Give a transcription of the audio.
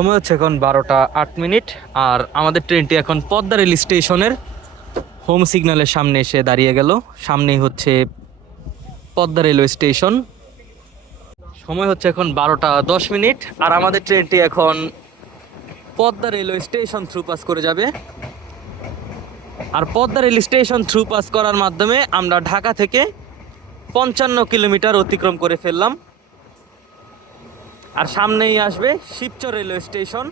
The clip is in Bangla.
সময় হচ্ছে এখন বারোটা আট মিনিট, আর আমাদের ট্রেনটি এখন পদ্মা রেল স্টেশনের হোম সিগন্যালের সামনে এসে দাঁড়িয়ে গেল। সামনেই হচ্ছে পদ্মা রেলওয়ে স্টেশন। সময় হচ্ছে এখন বারোটা দশ মিনিট, আর আমাদের ট্রেনটি এখন Padma railway station through pass করে যাবে। আর Padma rail station through pass করার মাধ্যমে আমরা ঢাকা থেকে পঞ্চান্ন কিলোমিটার অতিক্রম করে ফেললাম। আর সামনেই আসবে শিবচর রেলওয়ে স্টেশন।